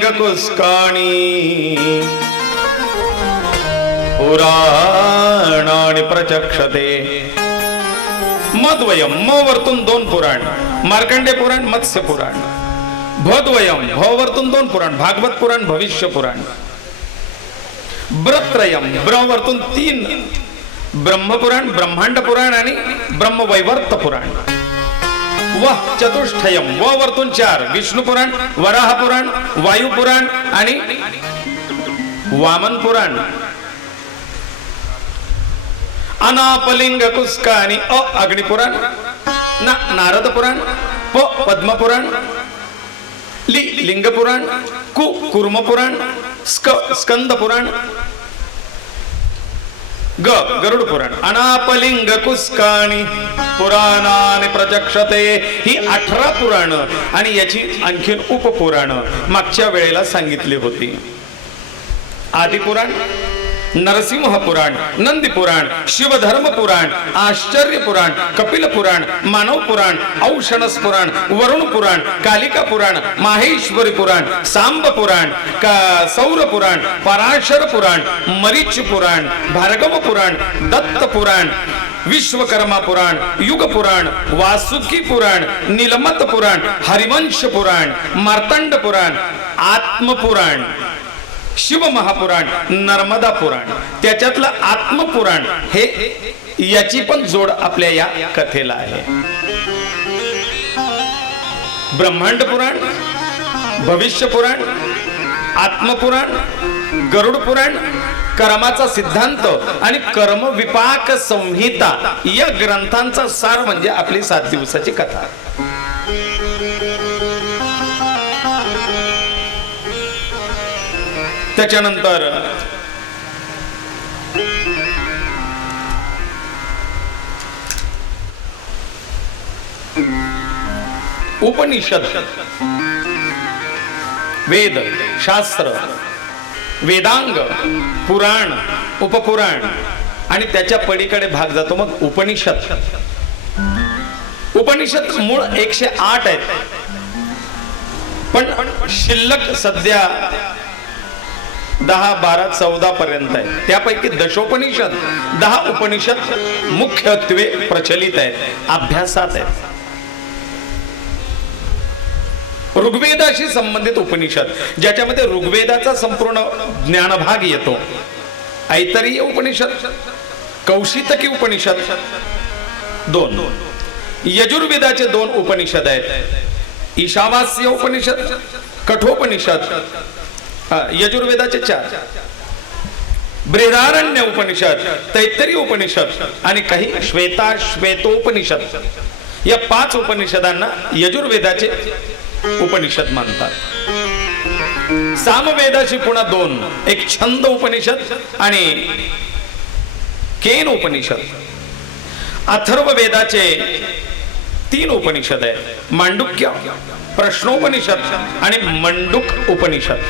पुराणानि प्रचक्षते. मद्वयम म वरतून 2 पुराण, मार्कंडे पुराण, मत्स्य पुराण. भद्वयम भ वरतून 2 पुराण, भागवत पुराण, भविष्य पुराण. ब्रत्रयम ब्र वरतून 3 ब्रह्मपुराण, ब्रह्मांड पुराण आणि ब्रह्मवैवर्त पुराण. व चतुष्टयम व वरतून 4 विष्णू पुराण, वराह पुराण, वायू पुराण आणि वामन पुराण. अनापलिंग कुस्का आणि अग्निपुराण. ना नारद पुराण. प पद्म पुराण. लि लिंग पुराण. कु कुर्म पुराण. स्क स्कंद पुराण. ग गरुड पुराण. अनापलिंग कुस्काणी पुराणाने प्रचक्षते. ही 18 पुराण आणि याची आणखीन उपपुराण मागच्या वेळेला सांगितली होती. आदि पुराण, नरसिंह पुराण, नंदी पुराण, शिवधर्म पुराण, आश्चर्य पुराण, कपिल पुराण, मानव पुराण, औषणस पुराण, वरुण पुराण, कालिका पुराण, माहेश्वरी पुराण, सांब पुराण, सौर पुराण, पराशर पुराण, मरीच पुराण, भार्गव पुराण, दत्त पुराण, विश्वकर्मा पुराण, युग पुराण, वासुकी पुराण, नीलमत पुराण, हरिवंश पुराण, मार्तंड पुराण, आत्मपुराण, शिव महापुराण, नर्मदा पुराण. त्याच्यातलं आत्मपुराण हे याची पण जोड आपल्या या कथेला आहे. ब्रह्मांड पुराण, भविष्य पुराण, आत्मपुराण, गरुड पुराण, कर्माचा सिद्धांत आणि कर्म विपाक संहिता या ग्रंथांचा सार म्हणजे आपली 7 दिवसाची कथा. त्याच्यानंतर उपनिषद, वेद, शास्त्र, वेदांग, पुराण, उपपुराण आणि त्याच्या पलीकडे भाग जातो मग उपनिषद. उपनिषद मूळ 108 आहेत, पण शिल्लक सध्या 10, 12, 14 पर्यंत आहे. त्यापैकी दशोपनिषद, 10 उपनिषद मुख्यत्वे प्रचलित आहेत, अभ्यासात आहेत. ऋग्वेदाशी संबंधित उपनिषद ज्याच्यामध्ये ऋग्वेदाचा संपूर्ण ज्ञानभाग येतो. ऐतरीय उपनिषद, कौशितकी उपनिषद 2, यजुर्वेदाचे 2 उपनिषद आहेत. ईशावास्य उपनिषद, कठोपनिषद, यजुर्वेदाचे 4, बृहदारण्य उपनिषद, तैत्तरीय उपनिषद आणि काही श्वेतोपनिषद. या 5 उपनिषदांना यजुर्वेदाचे उपनिषद मानतात. सामवेदाची पुन्हा 2, एक छंद उपनिषद आणि केन उपनिषद. अथर्व वेदाचे 3 उपनिषद आहेत, मांडुक्य, प्रश्नोपनिषद आणि मंडूक उपनिषद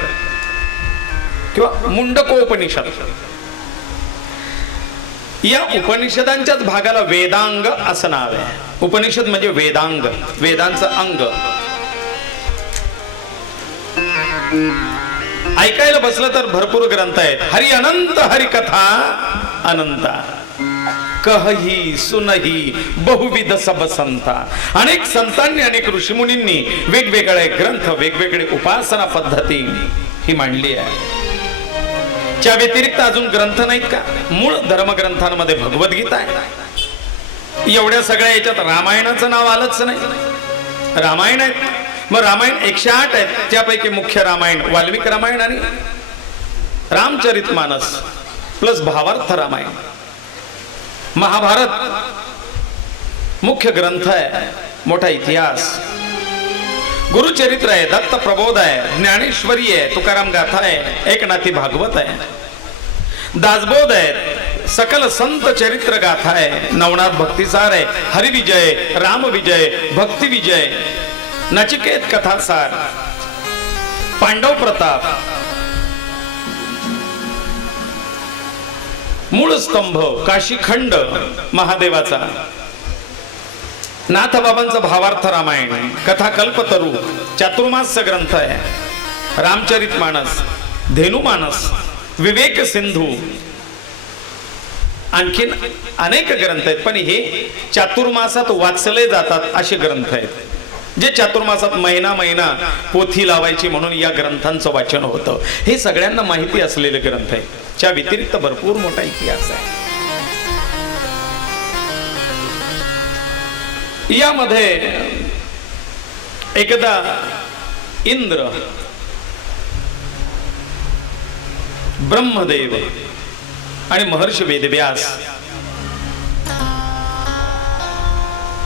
किंवा मुंडकोपनिषद. या उपनिषदांच्याच भागाला वेदांग असं नाव आहे. उपनिषद म्हणजे वेदांग, वेदांचं अंग. ऐकायला बसलं तर भरपूर ग्रंथ आहेत. हरि अनंत, हरि कथा अनंता, कहही सुनही बहुविध सब संता. अनेक संतांनी, अनेक ऋषीमुनींनी वेगवेगळे ग्रंथ, वेगवेगळे उपासना पद्धती ही मांडली आहे. त्या व्यतिरिक्त अजून ग्रंथ नाहीत का? मूळ धर्मग्रंथांमध्ये भगवद्गीता आहे. एवढ्या सगळ्या याच्यात रामायणाचं नाव आलंच नाही. रामायण आहेत, मग रामायण 108 आहेत. त्यापैकी मुख्य रामायण वाल्मिक रामायण आणि रामचरितमानस प्लस भावार्थ रामायण. महाभारत मुख्य ग्रंथ आहे, मोठा इतिहास. गुरुचरित्र आहे, दत्त प्रबोध आहे, ज्ञानेश्वरी आहे, तुकाराम गाथा आहे, एकनाथी भागवत आहे, दासबोध आहे, सकल संत चरित्र गाथा आहे, नवनाथ भक्तिसार आहे, हरिविजय, रामविजय, भक्तिविजय, नचिकेत कथासार, पांडव प्रताप, मूळ स्तंभ, काशीखंड महादेवाचा, नाथबाबांचं भावार्थ रामायण, कथा कल्पतरू, चातुर्मास ग्रंथ आहे, रामचरित मानस, धेनुमानस, विवेक सिंधू, आणखीन अनेक ग्रंथ आहेत. पण हे चातुर्मासात वाचले जातात असे ग्रंथ आहेत, जे चातुर्मासात महिना महिना पोथी लावायची म्हणून या ग्रंथांचं वाचन होतं. हे सगळ्यांना माहिती असलेले ग्रंथ आहेत. त्या व्यतिरिक्त भरपूर मोठा इतिहास आहे. यामध्ये एकदा इंद्र, ब्रह्मदेव आणि महर्षी वेदव्यास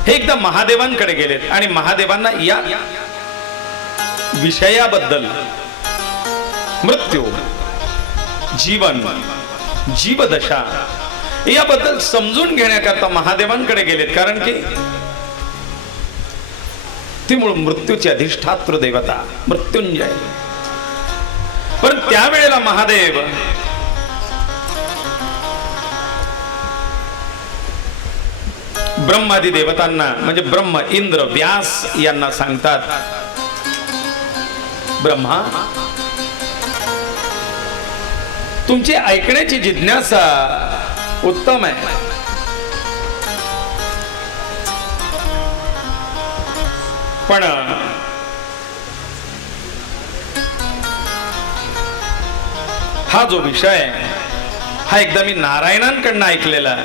हे एकदा महादेवांकडे गेलेत आणि महादेवांना या विषयाबद्दल, मृत्यू, जीवन, जीवदशा याबद्दल समजून घेण्याकरता महादेवांकडे गेलेत. कारण की ती मूळ मृत्यूची अधिष्ठात्र देवता मृत्युंजय. पण त्यावेळेला महादेव ब्रह्मादी देवतांना म्हणजे ब्रह्म, इंद्र, व्यास यांना सांगतात, ब्रह्मा, तुमची ऐकण्याची जिज्ञासा उत्तम आहे, पण हा जो विषय आहे हा एकदा मी नारायणांकडनं ऐकलेला,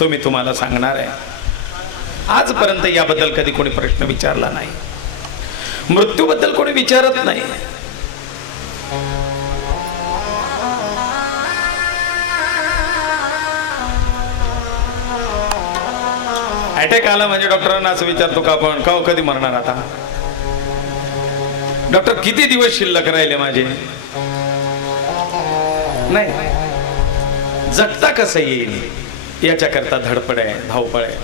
तो मी तुम्हाला सांगणार आहे. आजपर्यंत याबद्दल कधी कोणी प्रश्न विचारला नाही, मृत्यूबद्दल कोणी विचारत नाही. अटॅक आला म्हणजे डॉक्टरांना असं विचारतो का आपण, का कधी मरणार आता, डॉक्टर किती दिवस शिल्लक राहिले माझे, नाही, जगता कसं येईल याच्याकरता धडपड आहे, धावपळ आहे.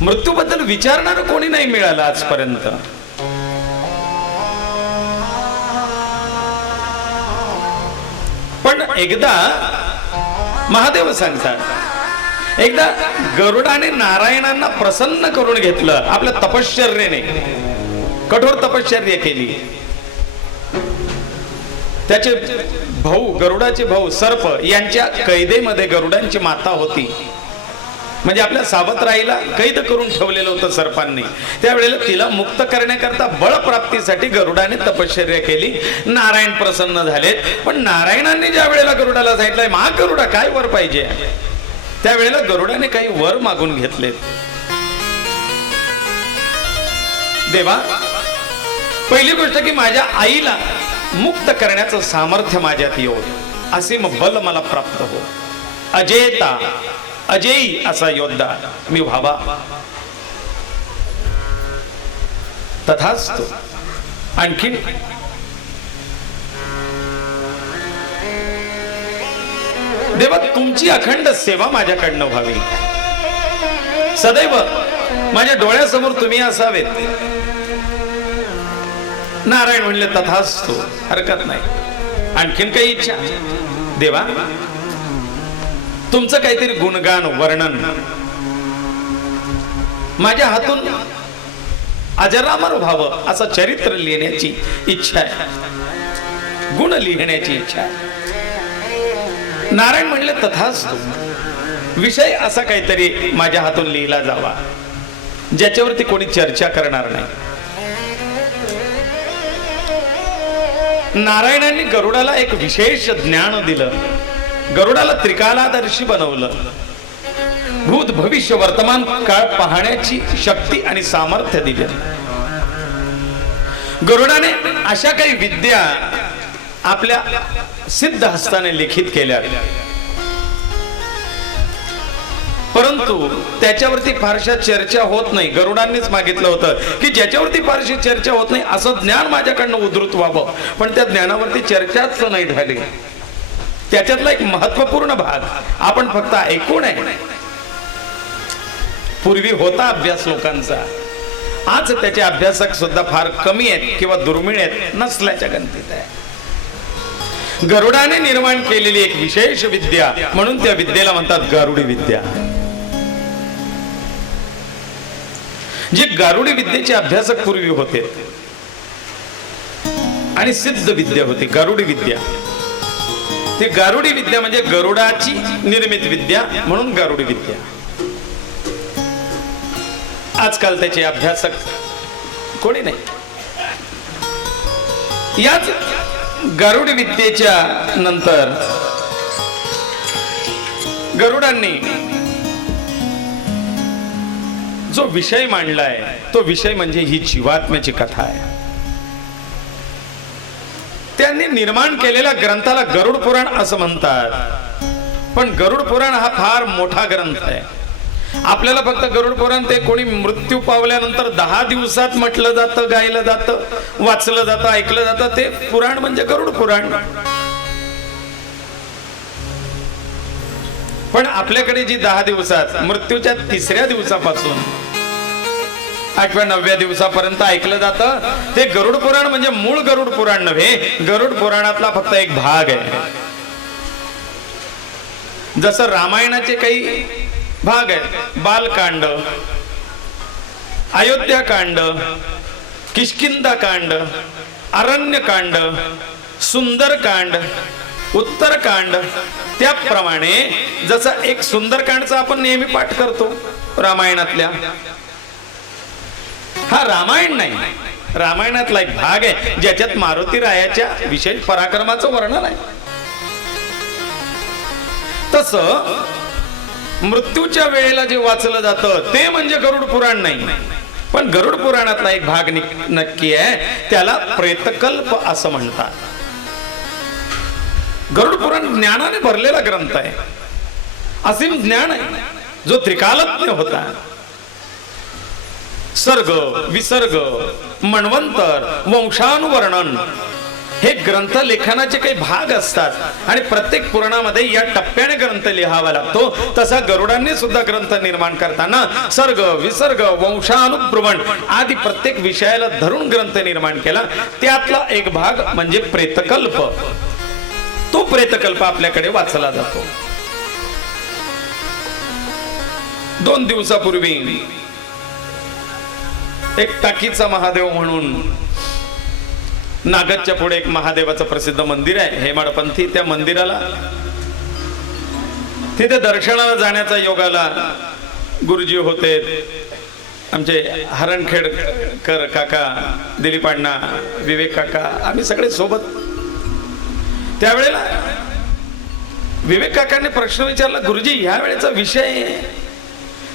मृत्यूबद्दल विचारणार कोणी नाही मिळालं आजपर्यंत. पण एकदा महादेव सांगतात, एकदा गरुडाने नारायणांना प्रसन्न करून घेतलं आपल्या तपश्चर्येने, कठोर तपश्चर्या केली. त्याचे भाऊ, गरुडाचे भाऊ सर्प यांच्या कैदेमध्ये गरुडांची माता होती, म्हणजे आपल्या सावत्राईला कैद करून ठेवलेलं होतं सर्पांनी. त्यावेळेला तिला मुक्त करण्याकरता बळप्राप्तीसाठी गरुडाने तपश्चर्या केली. नारायण प्रसन्न झाले. पण नारायणांनी ज्या वेळेला गरुडाला सांगितलंय, मा गरुडा काय वर पाहिजे, त्यावेळेला गरुडाने काही वर मागून घेतले. देवा, पहिली गोष्ट की माझ्या आईला मुक्त करण्याचं सामर्थ्य माझ्यात येऊ, असीम बल मला प्राप्त हो, अजेता अजेयी असा योद्धा मी व्हावा. तथास्तु. आणखी देवा, तुमची अखंड सेवा माझ्याकडनं व्हावी, सदैव माझ्या डोळ्यासमोर तुम्ही असावेत. नारायण म्हणले, तथास्तु, हरकत नाही. आणखीन काही इच्छा देवा, तुमचं काहीतरी गुणगान वर्णन माझ्या हातून अजरामर व्हावं असं चरित्र लिहिण्याची इच्छा आहे, गुण लिहिण्याची इच्छा आहे. नारायण म्हणले, तथास्तु. विषय असा काहीतरी माझ्या हातून लिहिला जावा ज्याच्यावरती कोणी चर्चा करणार नाही. नारायणांनी गरुडाला एक विशेष ज्ञान दिलं, गरुडाला त्रिकालादर्शी बनवलं. भूत, भविष्य, वर्तमान काळ पाहण्याची शक्ती आणि सामर्थ्य दिले. गरुडाने अशा काही विद्या आपल्या सिद्ध हस्ताने लिखित केल्या, परंतु त्याच्यावरती फारशा चर्चा होत नाही. गरुडांनीच मागितलं होतं की ज्याच्यावरती फारशी चर्चा होत नाही असं ज्ञान माझ्याकडनं उद्धृत व्हावं, पण त्या ज्ञानावरती चर्चाच नाही झाली. त्याच्यातला एक महत्वपूर्ण भाग आपण फक्त ऐकून आहे. पूर्वी होता अभ्यास लोकांचा, आज त्याचे अभ्यासक सुद्धा फार कमी आहेत किंवा दुर्मिळ आहेत, नसल्याच्या गणतीत आहे. गरुडाने निर्माण केलेली एक विशेष विद्या, म्हणून त्या विद्येला म्हणतात गरुडी विद्या. जे गारुडी विद्येचे अभ्यासक पूर्वी होते आणि सिद्ध विद्या होती गारुडी विद्या. ती गारुडी विद्या म्हणजे गरुडाची निर्मित विद्या म्हणून गारुडी विद्या. आजकाल त्याचे अभ्यासक कोणी नाही. याच गारुडी विद्येच्या नंतर गरुडांनी जो विषय मांडलाय तो विषय म्हणजे ही जीवात्म्याची कथा आहे. त्यांनी निर्माण केलेल्या ग्रंथाला गरुड पुराण असं म्हणतात. पण गरुड पुराण हा फार मोठा ग्रंथ आहे. आपल्याला फक्त गरुड पुराण ते कोणी मृत्यू पावल्यानंतर 10 दिवसात म्हटलं जातं, गायलं जातं, वाचलं जातं, ऐकलं जातं. ते पुराण म्हणजे गरुड पुराण. पण आपल्याकडे जी 10 दिवसात मृत्यूच्या 3ऱ्या दिवसापासून 8व्या 9व्या दिवसापर्यंत ऐकलं जातं ते गरुड पुराण म्हणजे मूळ गरुड पुराण नव्हे. गरुड पुराणातला फक्त एक भाग आहे. जसं रामायणाचे काही भाग आहेत. बालकांड, अयोध्याकांड, किष्किंधाकांड, अरण्यकांड, सुंदरकांड, उत्तरकांड. त्याप्रमाणे जसं एक सुंदरकांडचा आपण नेहमी पाठ करतो रामायणातल्या, हा रामायण नाही, रामायणातला एक भाग आहे ज्याच्यात मारुती रायाच्या विशेष पराक्रमाचं वर्णन आहे. तसं मृत्यूच्या वेळेला जे वाचलं जातं ते म्हणजे गरुड पुराण नाही. पण गरुड पुराणातला एक भाग नक्की आहे, त्याला प्रेतकल्प असं म्हणतात. गरुड पुराण ज्ञानाने भरलेला ग्रंथ आहे. असीम ज्ञान आहे जो त्रिकालज्ञ होता. सर्ग, विसर्ग, मन्वंतर, वंशानुवर्णन हे ग्रंथ लेखनाचे काही भाग असतात आणि प्रत्येक पुराणामध्ये या टप्प्याने ग्रंथ लिहावा लागतो. तसा गरुडांनी सुद्धा ग्रंथ निर्माण करताना सर्ग, विसर्ग, वंशानुप्रवण आदी प्रत्येक विषयाला धरून ग्रंथ निर्माण केला. त्यातला एक भाग म्हणजे प्रेतकल्प. तो प्रेतकल्प आपल्याकडे वाचला जातो. 2 दिवसापूर्वी एक टाकीचा महादेव म्हणून नागदच्या पुढे एक महादेवाचं प्रसिद्ध मंदिर आहे हेमाडपंथी. त्या मंदिराला तिथे दर्शनाला जाण्याचा योगाला गुरुजी होते आमचे हरणखेडकर काका, दिलीप अण्णा, विवेक काका, आम्ही सगळे सोबत. त्यावेळेला विवेक काकांनी प्रश्न विचारला, गुरुजी ह्या वेळेचा विषय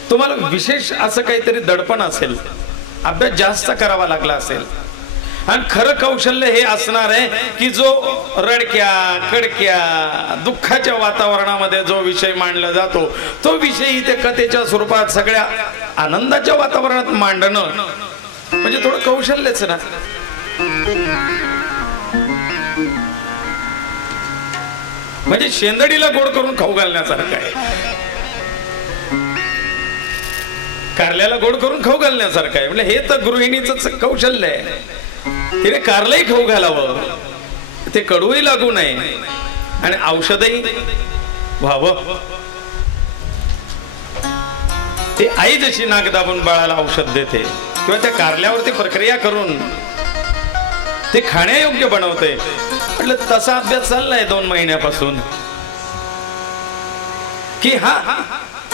तुम्हाला विशेष असं काहीतरी दडपण असेल, अभ्यास जास्त करावा लागला असेल आणि खरं कौशल्य हे असणार आहे की जो रडक्या कडक्या दुःखाच्या वातावरणामध्ये जो विषय मांडला जातो तो विषय इथे कथेच्या स्वरूपात सगळ्या आनंदाच्या वातावरणात मांडणं म्हणजे थोडं कौशल्यच ना. म्हणजे शेंदडीला गोड करून खाऊ घालण्यासारखं आहे, कारल्याला गोड करून खाऊ घालण्यासारखं आहे. म्हणजे हे तर गृहिणीच कौशल्य आहे. तिने कारलंही खाऊ घालावं, ते कडूही लागू नये आणि औषधही व्हावं. ते आई जशी नाक दाबून बाळाला औषध देते किंवा त्या कारल्यावरती प्रक्रिया करून ते खाण्यायोग्य बनवते, म्हटलं तसा अभ्यास चाललाय 2 महिन्यापासून की हा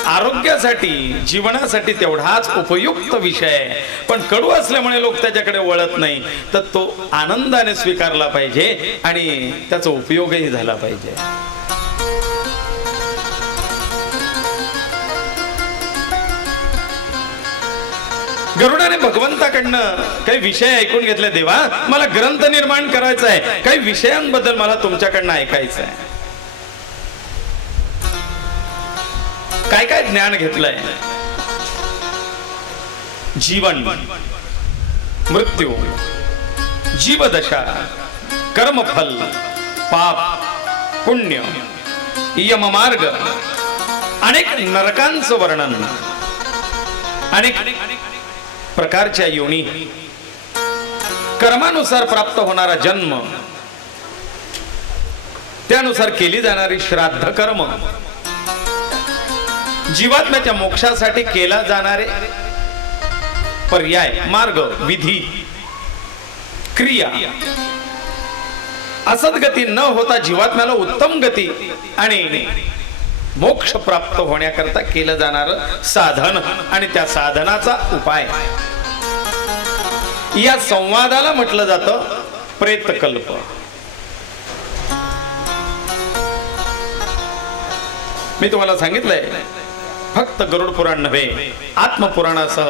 आरोग्यासाठी जीवनासाठी तेवढाच उपयुक्त विषय आहे. पण कडू असल्यामुळे लोक त्याच्याकडे वळत नाही. तर तो आनंदाने स्वीकारला पाहिजे आणि त्याचा उपयोगही झाला पाहिजे. गरुडाने भगवंताकडनं काही विषय ऐकून घेतले. देवा मला ग्रंथ निर्माण करायचा आहे, काही विषयांबद्दल मला तुमच्याकडनं ऐकायचं आहे. काय काय ज्ञान घेतलंय? जीवन, मृत्यू, जीवदशा, कर्मफल, पाप, पुण्य, यममार्ग, अनेक नरकांचं वर्णन, अनेक प्रकारच्या योनी, कर्मानुसार प्राप्त होणारा जन्म, त्यानुसार केली जाणारी श्राद्ध कर्म, जीवात्म्याच्या मोक्षासाठी केला जाणारे पर्याय, मार्ग, विधी, क्रिया, असद्गती न होता जीवात्म्याला उत्तम गती आणि मोक्ष प्राप्त होण्याकरता केलं जाणार साधन आणि त्या साधनाचा उपाय, या संवादाला म्हटलं जातं प्रेतकल्प. मी तुम्हाला सांगितलंय, फक्त गरुड पुराण नव्हे, आत्मपुराणासह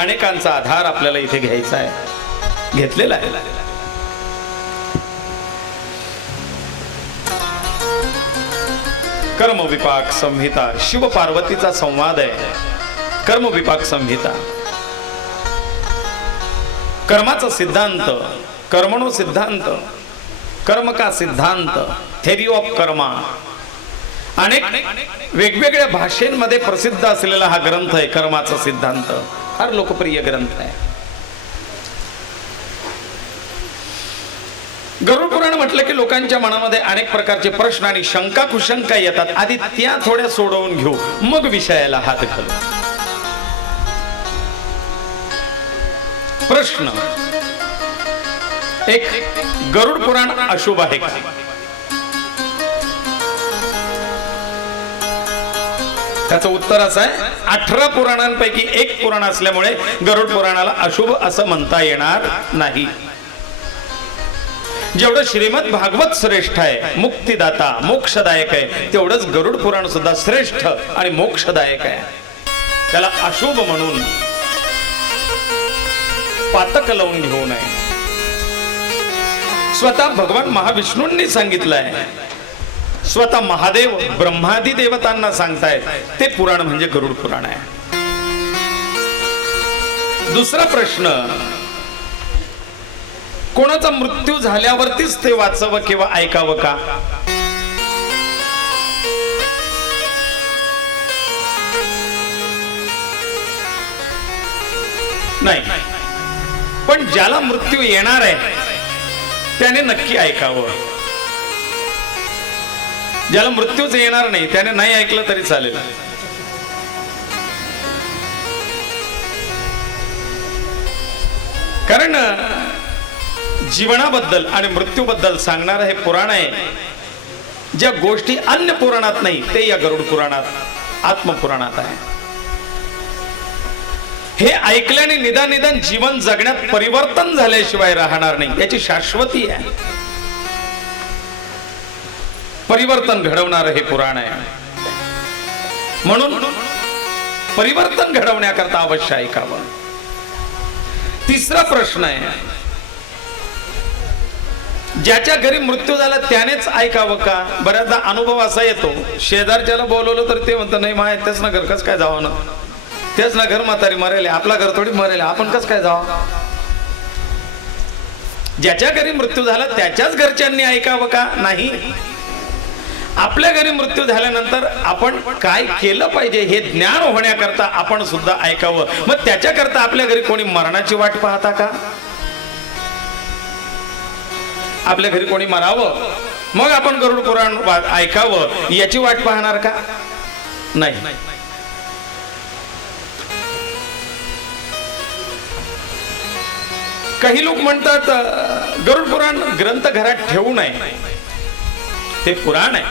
अनेकांचा आधार आपल्याला इथे घ्यायचा आहे, घेतलेला आहे. कर्म विपाक संहिता, शिव पार्वतीचा संवाद आहे. कर्म विपाक संहिता, कर्माचा सिद्धांत, कर्मणो सिद्धांत, कर्म का सिद्धांत, थेरी ऑफ कर्मा, अनेक वेगवेगळ्या भाषेमध्ये प्रसिद्ध असलेला हा ग्रंथ आहे. कर्माचा सिद्धांत फार लोकप्रिय ग्रंथ आहे. गरुड पुराण म्हटलं की लोकांच्या मनामध्ये अनेक प्रकारचे प्रश्न आणि शंका कुशंका येतात. आधी त्या थोड्या सोडवून घेऊ, मग विषयाला हात घालू. प्रश्न एक, गरुड पुराण अशुभ आहे का? त्याचं उत्तर असं आहे, 18 पुराणांपैकी एक पुराण असल्यामुळे गरुड पुराणाला अशुभ असं म्हणता येणार नाही. जेवढं श्रीमद भागवत श्रेष्ठ आहे, मुक्तिदाता, मोक्षदायक आहे, तेवढंच गरुड पुराण सुद्धा श्रेष्ठ आणि मोक्षदायक आहे. त्याला अशुभ म्हणून पातक लावून घेऊ नये. स्वतः भगवान महाविष्णूंनी सांगितलंय, स्वतः महादेव ब्रह्मादी देवतांना सांगतायत, ते पुराण म्हणजे गरुड पुराण आहे. दुसरा प्रश्न, कोणाचा मृत्यू झाल्यावरतीच ते वाचावं किंवा ऐकावं का? नाही, पण ज्याला मृत्यू येणार आहे त्याने नक्की ऐकावं. ज्याला मृत्यूच येणार नाही त्याने नाही ऐकलं तरी चालेल. कारण जीवनाबद्दल आणि मृत्यूबद्दल सांगणारं हे पुराण आहे. ज्या गोष्टी अन्य पुराणात नाही ते या गरुड पुराणात, आत्मपुराणात आहे. हे ऐकल्याने निदान जीवन जगण्यात परिवर्तन झाल्याशिवाय राहणार नाही, याची शाश्वती आहे. परिवर्तन घडवणारं हे पुराण आहे. म्हणून परिवर्तन घडवण्याकरता अवश्य ऐकावं. तिसरा प्रश्न आहे, ज्याच्या घरी मृत्यू झाला त्यानेच ऐकावं का? बऱ्याचदा अनुभव असा येतो, शेजारच्याला बोलवलं तर ते म्हणतं नाही माय तेच ना घर कसं काय जावं ना, तेच ना घर म्हातारी मरेल, आपला घर थोडी मरेल, आपण कसं काय जावं? ज्याच्या घरी मृत्यू झाला त्याच्याच घरच्यांनी ऐकावं का? नाही. आपल्या घरी मृत्यू झाल्यानंतर आपण काय केलं पाहिजे हे ज्ञान होण्याकरता आपण सुद्धा ऐकावं. मग त्याच्याकरता आपल्या घरी कोणी मरणाची वाट पाहता का? आपल्या घरी कोणी मरावं मग आपण गरुड पुराण ऐकावं याची वाट पाहणार का? नाही. काही लोक म्हणतात गरुड पुराण ग्रंथ घरात ठेवू नये, ते पुराण आहे,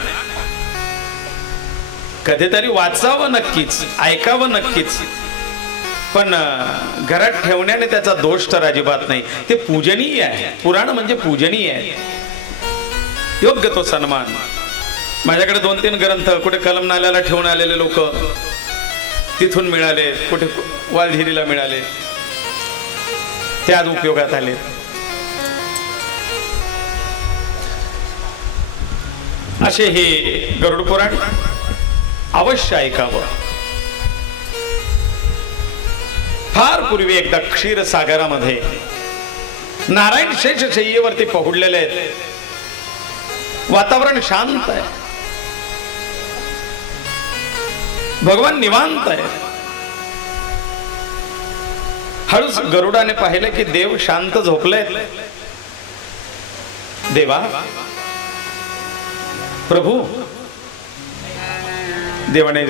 कधीतरी वाचावं नक्कीच, ऐकावं नक्कीच, पण घरात ठेवण्याने त्याचा दोष तर अजिबात नाही. ते पूजनीय आहे. पुराण म्हणजे पूजनीय आहे, योग्य तो सन्मान. माझ्याकडे 2-3 ग्रंथ कुठे कलम नाल्याला ठेवून आलेले लोक तिथून मिळाले, कुठे वालझिरीला मिळाले, ते आज उपयोगात आले. असे हे गरुड पुराण अवश्य ऐकावं. फार पूर्वी एकदा क्षीरसागरामध्ये नारायण शेषशय्येवरती पहुडलेले आहेत. वातावरण शांत आहे, भगवान निवांत आहे. हळूच गरुडाने पाहिलं की देव शांत झोपले. देवा, प्रभू, देवाने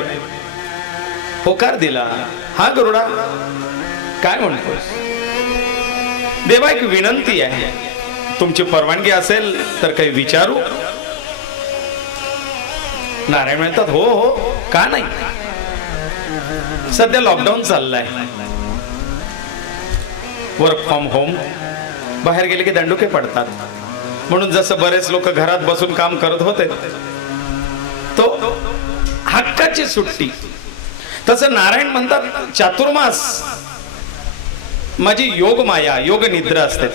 होकार दिला. हा गरुडा, काय म्हणतोस? देवा एक विनंती आहे, तुमची परवानगी असेल तर काही विचारू? नारायण म्हणतात हो हो, का नाही. सध्या लॉकडाऊन चाललाय, वर्क फ्रॉम होम, बाहेर गेले की दंडुके पडतात. म्हणून जसं बरेच लोक घरात बसून काम करत होते, तो हक्काची सुट्टी, तसं नारायण म्हणतात चातुर्मास माझी योग माया, योग निद्रा असते,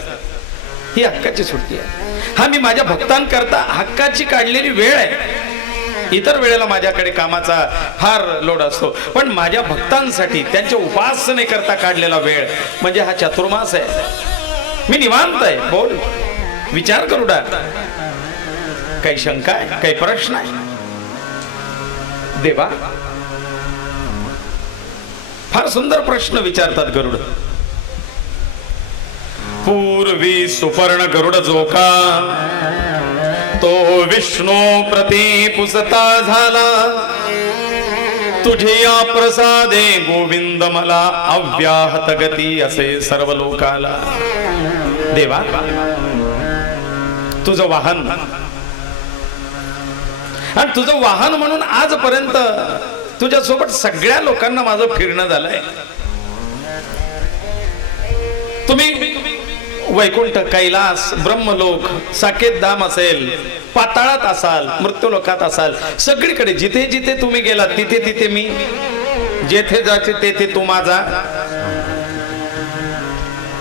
ही हक्काची सुट्टी आहे. हा मी माझ्या भक्तांकरता हक्काची काढलेली वेळ आहे. इतर वेळेला माझ्याकडे कामाचा फार लोड असतो, पण माझ्या भक्तांसाठी त्यांच्या उपासनेकरता काढलेला वेळ म्हणजे हा चातुर्मास आहे. मी निवांत आहे, बोल, विचार करू डा. काही शंका आहे, काही प्रश्न आहे? देवा फार सुंदर प्रश्न विचारतात गरुड. पूर्वी सुपर्ण गरुड जोका, तो विष्णू प्रति पुसता झाला, तुझिया प्रसादे गोविंद मला अव्याहत गती असे सर्व लोकाला. देवा तुझं वाहन, आणि तुझं वाहन म्हणून आजपर्यंत तुझ्यासोबत सगळ्या लोकांना माझं फिरणं झालंय. तुम्ही वैकुंठ, कैलास, ब्रह्मलोक, साकेत धाम असेल, पाताळात असाल, मृत्यूलोकात असाल, सगळीकडे जिथे जिथे तुम्ही गेलात तिथे तिथे मी, जेथे जायचे तेथे तू माझा.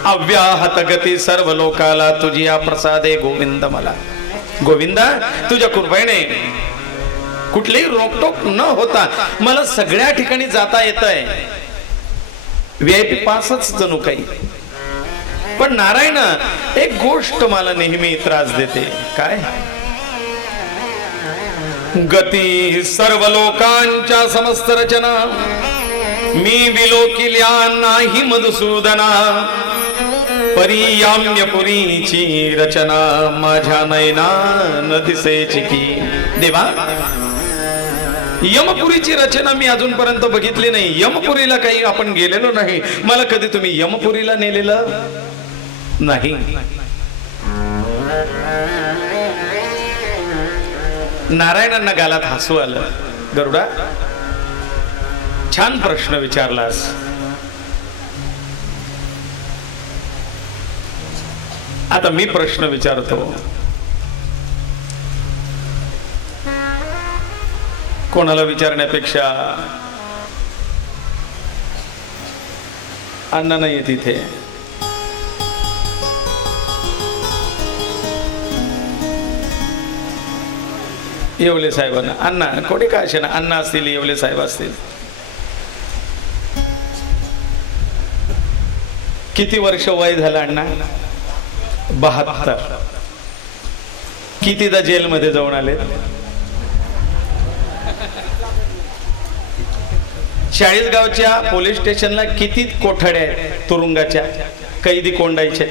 अव्याहत गती सर्व लोकाला, तुझी या प्रसादे गोविंद मला. गोविंदा तुझ्या कृपेने कुठलीही रोकटोक न होता मला सगळ्या ठिकाणी जाता येत आहे. VIP पासच जणू काही. पण नारायण एक गोष्ट मला नेहमी त्रास देते. काय? गती सर्व लोकांच्या समस्त रचना मी विलोकिल्या नाही मधुसूदना, परियाम्य पुरीची रचना माझ्या नयना न दिसेची की. देवा यमपुरीची रचना मी अजूनपर्यंत बघितली नाही. यमपुरीला काही आपण गेलेलो नाही. मला कधी तुम्ही यमपुरीला नेलेलं नाही. नारायणांना गालात हसू आलं. गरुडा छान प्रश्न विचारलास. आता मी प्रश्न विचारतो. कोणाला विचारण्यापेक्षा अण्णा नाही तिथे. येवले साहेबांना, अण्णा कोणी का असे ना, अण्णा असतील, येवले साहेब असतील. किती वर्ष वय झालं अण्णा? 72. कितीदा जेलमध्ये जाऊन आले? 40 गावच्या पोलीस स्टेशनला किती कोठड्या आहेत तुरुंगाच्या, कैदी कोंडायचे?